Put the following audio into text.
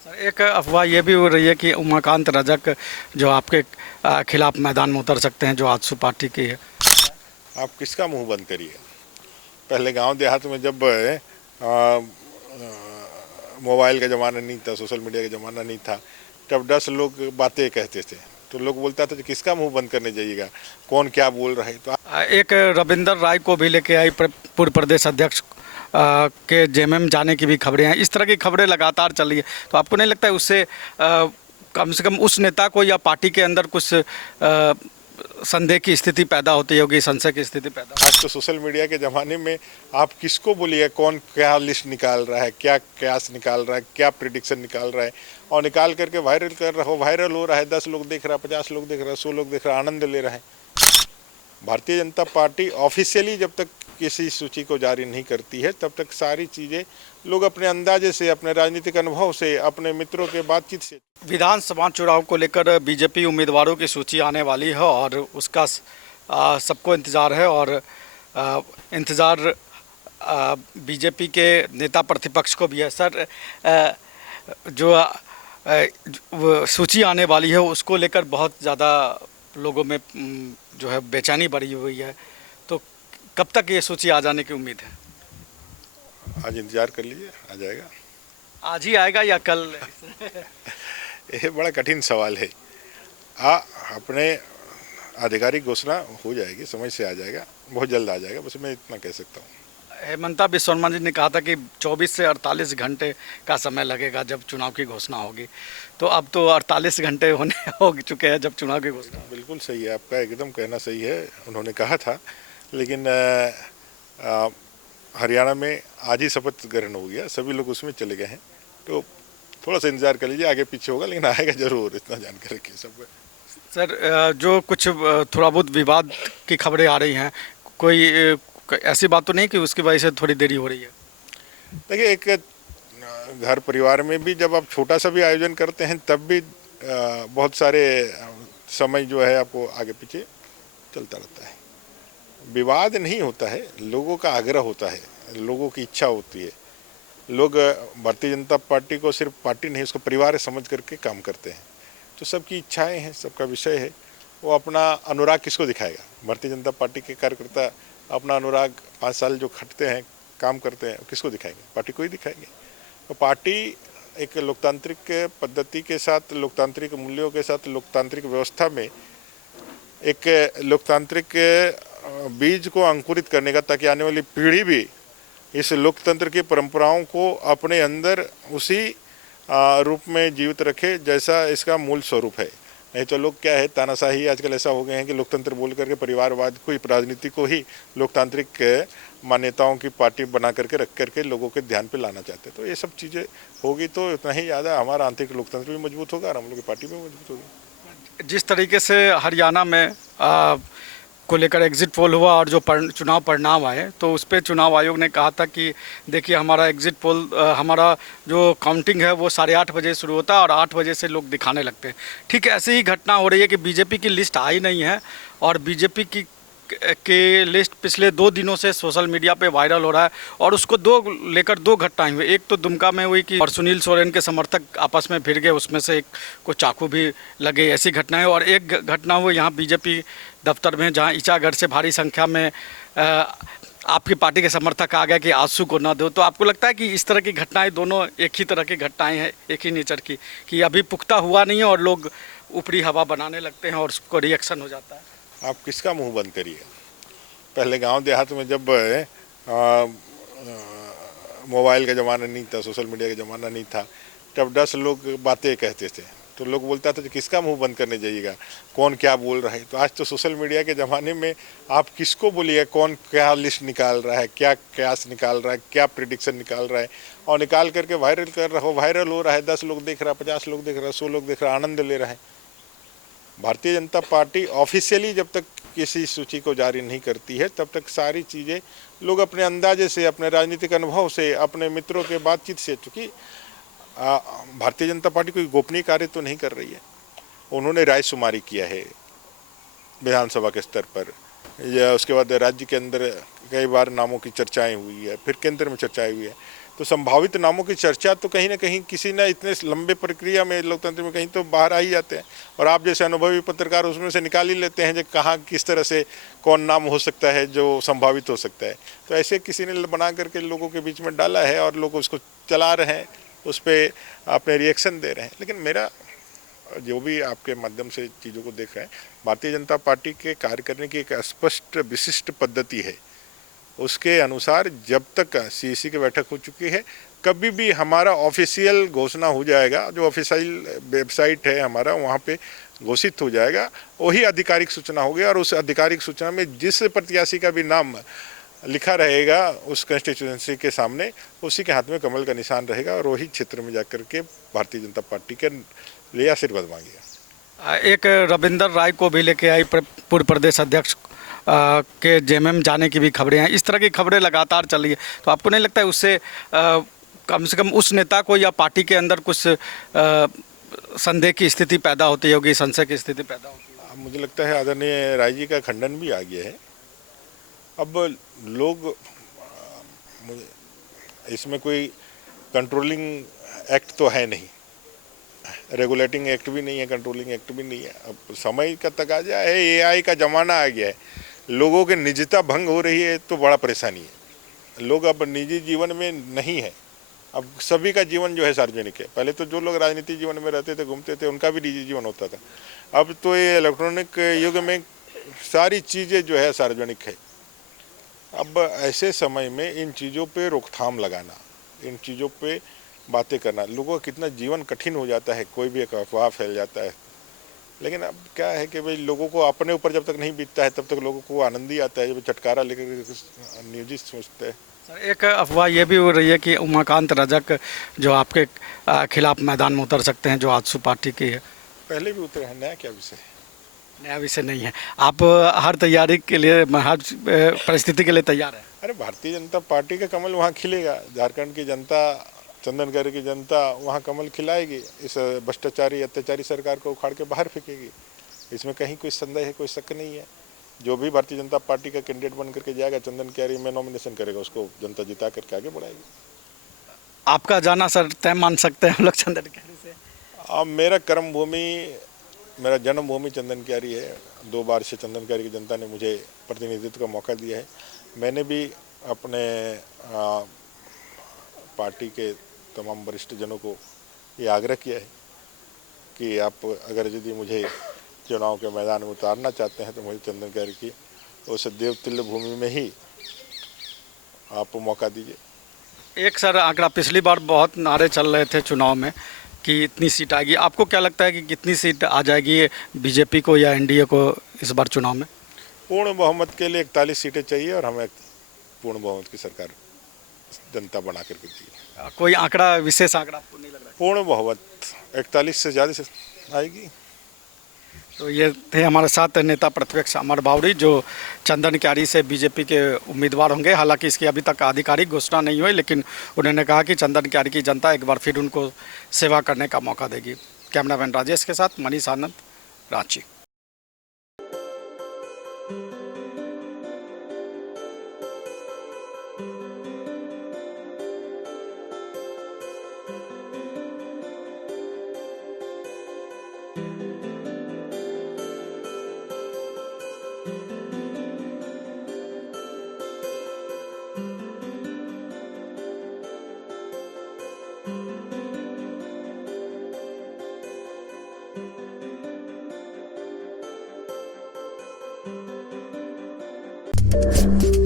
Sir, एक अफवाह ये भी हो रही है कि उमाकांत रजक जो आपके खिलाफ मैदान में उतर सकते हैं, जो आजसू पार्टी की है। आप किसका मुंह बंद करिए। पहले गांव देहात में जब मोबाइल का ज़माना नहीं था, सोशल मीडिया का ज़माना नहीं था, तब 10 लोग बातें कहते थे तो लोग बोलता था कि किसका मुंह बंद करने जाइएगा, कौन क्या बोल रहा है। तो एक रविंदर राय को भी लेके आई पूर्व प्रदेश अध्यक्ष के जेएमएम जाने की भी खबरें हैं। इस तरह की खबरें लगातार चल रही है, तो आपको नहीं लगता है उससे कम से कम उस नेता को या पार्टी के अंदर कुछ संदेह की स्थिति पैदा होती होगी, संशय की स्थिति पैदा? आज तो सोशल मीडिया के ज़माने में आप किसको बोलिए, कौन क्या लिस्ट निकाल रहा है, क्या कयास निकाल रहा है, क्या प्रिडिक्शन निकाल रहा है और निकाल करके वायरल कर रहा हो, वायरल हो रहा है। 10 लोग देख रहा है, 50 लोग देख रहा है, 100 लोग देख रहा है, आनंद ले रहा है। भारतीय जनता पार्टी ऑफिशियली जब तक किसी सूची को जारी नहीं करती है तब तक सारी चीज़ें लोग अपने अंदाजे से, अपने राजनीतिक अनुभव से, अपने मित्रों के बातचीत से। विधानसभा चुनाव को लेकर बीजेपी उम्मीदवारों की सूची आने वाली है और उसका सबको इंतज़ार है और इंतज़ार बीजेपी के नेता प्रतिपक्ष को भी है। सर, जो वो सूची आने वाली है उसको लेकर बहुत ज़्यादा लोगों में जो है बेचैनी बढ़ी हुई है, तो कब तक ये सूची आ जाने की उम्मीद है? आज इंतजार कर लीजिए, आ जाएगा। आज ही आएगा या कल? ये बड़ा कठिन सवाल है। अपने आधिकारिक घोषणा हो जाएगी, समय से आ जाएगा, बहुत जल्द आ जाएगा, बस मैं इतना कह सकता हूँ। हेमंता बिस्वा शर्मा जी ने कहा था कि 24 से 48 घंटे का समय लगेगा जब चुनाव की घोषणा होगी, तो अब तो 48 घंटे होने हो चुके हैं जब चुनाव की घोषणा। बिल्कुल सही है, आपका एकदम कहना सही है। उन्होंने कहा था, लेकिन हरियाणा में आज ही शपथ ग्रहण हो गया, सभी लोग उसमें चले गए हैं, तो थोड़ा सा इंतजार कर लीजिए, आगे पीछे होगा लेकिन आएगा जरूर, इतना जानकारी रखिए सब। सर, जो कुछ थोड़ा बहुत विवाद की खबरें आ रही हैं, कोई ऐसी बात तो नहीं कि उसकी वजह से थोड़ी देरी हो रही है? देखिए, एक घर परिवार में भी जब आप छोटा सा भी आयोजन करते हैं तब भी बहुत सारे समय जो है आपको आगे पीछे चलता रहता है। विवाद नहीं होता है, लोगों का आग्रह होता है, लोगों की इच्छा होती है। लोग भारतीय जनता पार्टी को सिर्फ पार्टी नहीं, उसको परिवार समझ करके काम करते हैं। तो सबकी इच्छाएं हैं, सबका विषय है, वो अपना अनुराग किसको दिखाएगा। भारतीय जनता पार्टी के कार्यकर्ता अपना अनुराग 5 साल जो खटते हैं, काम करते हैं, किसको दिखाएंगे? पार्टी को ही दिखाएंगे। तो पार्टी एक लोकतांत्रिक पद्धति के साथ, लोकतांत्रिक मूल्यों के साथ, लोकतांत्रिक व्यवस्था में एक लोकतांत्रिक बीज को अंकुरित करने का, ताकि आने वाली पीढ़ी भी इस लोकतंत्र की परंपराओं को अपने अंदर उसी रूप में जीवित रखे जैसा इसका मूल स्वरूप है। नहीं तो लोग क्या है, तानाशाही आजकल ऐसा हो गए हैं कि लोकतंत्र बोल करके परिवारवाद को ही, राजनीति को ही लोकतांत्रिक मान्यताओं की पार्टी बना करके रख करके लोगों के ध्यान पे लाना चाहते हैं। तो ये सब चीज़ें होगी तो इतना ही ज़्यादा हमारा आंतरिक लोकतंत्र भी मजबूत होगा और हम लोग की पार्टी भी मजबूत होगी। जिस तरीके से हरियाणा में को लेकर एग्ज़िट पोल हुआ और जो चुनाव परिणाम आए, तो उस पर चुनाव आयोग ने कहा था कि देखिए, हमारा एग्ज़िट पोल, हमारा जो काउंटिंग है वो 8:30 बजे शुरू होता है और 8 बजे से लोग दिखाने लगते हैं। ठीक ऐसी ही घटना हो रही है कि बीजेपी की लिस्ट आई नहीं है और बीजेपी की लिस्ट पिछले 2 दिनों से सोशल मीडिया पे वायरल हो रहा है और उसको लेकर 2 घटनाएं हुई। एक तो दुमका में हुई कि और सुनील सोरेन के समर्थक आपस में भिड़ गए, उसमें से एक को चाकू भी लगे, ऐसी घटनाएं। और एक घटना हुई यहाँ बीजेपी दफ्तर में, जहाँ ईचागढ़ से भारी संख्या में आपकी पार्टी के समर्थक आ गए कि आजसू को ना दो। तो आपको लगता है कि इस तरह की घटनाएं दोनों एक ही तरह की घटनाएं हैं, एक ही नेचर की, कि अभी पुख्ता हुआ नहीं है और लोग ऊपरी हवा बनाने लगते हैं और उसको रिएक्शन हो जाता है? आप किसका मुंह बंद करिए। पहले गांव देहात में जब मोबाइल का ज़माना नहीं था, सोशल मीडिया का ज़माना नहीं था, तब 10 लोग बातें कहते थे तो लोग बोलता था कि किसका मुंह बंद करने जाइएगा, कौन क्या बोल रहा है। तो आज तो सोशल मीडिया के ज़माने में आप किसको बोलिए, कौन क्या लिस्ट निकाल रहा है, क्या कयास निकाल रहा है, क्या प्रिडिक्शन निकाल रहा है और निकाल करके वायरल कर रहा हो, वायरल हो रहा है। 10 लोग देख रहा है, 50 लोग देख रहा है, 100 लोग देख रहा है, आनंद ले रहा है। भारतीय जनता पार्टी ऑफिशियली जब तक किसी सूची को जारी नहीं करती है तब तक सारी चीज़ें लोग अपने अंदाजे से, अपने राजनीतिक अनुभव से, अपने मित्रों के बातचीत से, चूँकि भारतीय जनता पार्टी कोई गोपनीय कार्य तो नहीं कर रही है। उन्होंने रायशुमारी किया है विधानसभा के स्तर पर, या उसके बाद राज्य के अंदर कई बार नामों की चर्चाएं हुई है, फिर केंद्र में चर्चाएं हुई है। तो संभावित नामों की चर्चा तो कहीं ना कहीं किसी ना इतने लंबे प्रक्रिया में लोकतंत्र में कहीं तो बाहर आ ही जाते हैं, और आप जैसे अनुभवी पत्रकार उसमें से निकाल ही लेते हैं जो कहाँ किस तरह से कौन नाम हो सकता है जो संभावित हो सकता है। तो ऐसे किसी ने बना करके लोगों के बीच में डाला है और लोग उसको चला रहे हैं, उस पर अपने रिएक्शन दे रहे हैं। लेकिन मेरा जो भी आपके माध्यम से चीज़ों को देख रहे हैं, भारतीय जनता पार्टी के कार्य करने की एक स्पष्ट विशिष्ट पद्धति है। उसके अनुसार जब तक सीईसी की बैठक हो चुकी है, कभी भी हमारा ऑफिशियल घोषणा हो जाएगा, जो ऑफिशियल वेबसाइट है हमारा वहाँ पे घोषित हो जाएगा, वही आधिकारिक सूचना होगी। और उस आधिकारिक सूचना में जिस प्रत्याशी का भी नाम लिखा रहेगा उस कंस्टिट्यूएंसी के सामने, उसी के हाथ में कमल का निशान रहेगा और वही क्षेत्र में जाकर के भारतीय जनता पार्टी के लिए आशीर्वाद मांगेगा। एक रविंदर राय को भी लेके आई पूर्व प्रदेश अध्यक्ष के जेएमएम जाने की भी खबरें हैं। इस तरह की खबरें लगातार चल रही है, तो आपको नहीं लगता है उससे कम से कम उस नेता को या पार्टी के अंदर कुछ संदेह की स्थिति पैदा होती होगी, संशय की स्थिति पैदा होती है? मुझे लगता है आदरणीय राय जी का खंडन भी आ गया है। अब लोग इसमें कोई कंट्रोलिंग एक्ट तो है नहीं, रेगुलेटिंग एक्ट भी नहीं है, कंट्रोलिंग एक्ट भी नहीं है। अब समय का तकाजा है, एआई का ज़माना आ गया है, लोगों की निजता भंग हो रही है तो बड़ा परेशानी है। लोग अब निजी जीवन में नहीं है, अब सभी का जीवन जो है सार्वजनिक है। पहले तो जो लोग राजनीतिक जीवन में रहते थे, घूमते थे, उनका भी निजी जीवन होता था। अब तो ये इलेक्ट्रॉनिक युग में सारी चीज़ें जो है सार्वजनिक है। अब ऐसे समय में इन चीज़ों पे रोकथाम लगाना, इन चीज़ों पे बातें करना, लोगों का कितना जीवन कठिन हो जाता है, कोई भी एक अफवाह फैल जाता है। लेकिन अब क्या है कि भाई लोगों को अपने ऊपर जब तक नहीं बीतता है तब तक लोगों को आनंद ही आता है, जब चटकारा लेकर नियोजित सोचते हैं। सर, एक अफवाह ये भी हो रही है कि उमाकांत रजक जो आपके खिलाफ मैदान में उतर सकते हैं, जो आजसू पार्टी की है। पहले भी उतरे हैं, नया क्या विषय है? नया विषय नहीं है। आप हर तैयारी के लिए, हर परिस्थिति के लिए तैयार हैं? अरे भारतीय जनता पार्टी का कमल वहाँ खिलेगा। झारखंड की जनता, चंदनगढ़ की जनता वहाँ कमल खिलाएगी। इस भ्रष्टाचारी अत्याचारी सरकार को उखाड़ के बाहर फेंकेगी, इसमें कहीं कोई संदेह है, कोई शक नहीं है। जो भी भारतीय जनता पार्टी का कैंडिडेट बन करके जाएगा, चंदन क्यारी में नॉमिनेशन करेगा, उसको जनता जिता करके आगे बढ़ाएगी। आपका जाना सर तय मान सकते हैं हम लोग चंदन क्यारी से? अब मेरा कर्म भूमि, मेरा जन्मभूमि चंदन क्यारी है। 2 बार से चंदन क्यारी की जनता ने मुझे प्रतिनिधित्व का मौका दिया है। मैंने भी अपने पार्टी के तमाम वरिष्ठ जनों को ये आग्रह किया है कि आप अगर यदि मुझे चुनाव के मैदान में उतारना चाहते हैं तो मुझे चंदन क्यारी की उस देवतुल्य भूमि में ही आप मौका दीजिए। एक सर आंकड़ा, पिछली बार बहुत नारे चल रहे थे चुनाव में कि इतनी सीट आएगी। आपको क्या लगता है कि कितनी सीट आ जाएगी बीजेपी को या एनडीए को इस बार चुनाव में? पूर्ण बहुमत के लिए 41 सीटें चाहिए और हमें पूर्ण बहुमत की सरकार जनता बना करके दी। कोई आंकड़ा, विशेष आंकड़ा आपको नहीं लग रहा? पूर्ण बहुमत 41 से ज़्यादा से आएगी। तो ये थे हमारे साथ नेता प्रतिपक्ष अमर बावरी, जो चंदन क्यारी से बीजेपी के उम्मीदवार होंगे। हालांकि इसकी अभी तक आधिकारिक घोषणा नहीं हुई, लेकिन उन्होंने कहा कि चंदन क्यारी की जनता एक बार फिर उनको सेवा करने का मौका देगी। कैमरामैन राजेश के साथ मनीष आनंद, रांची। Thank you.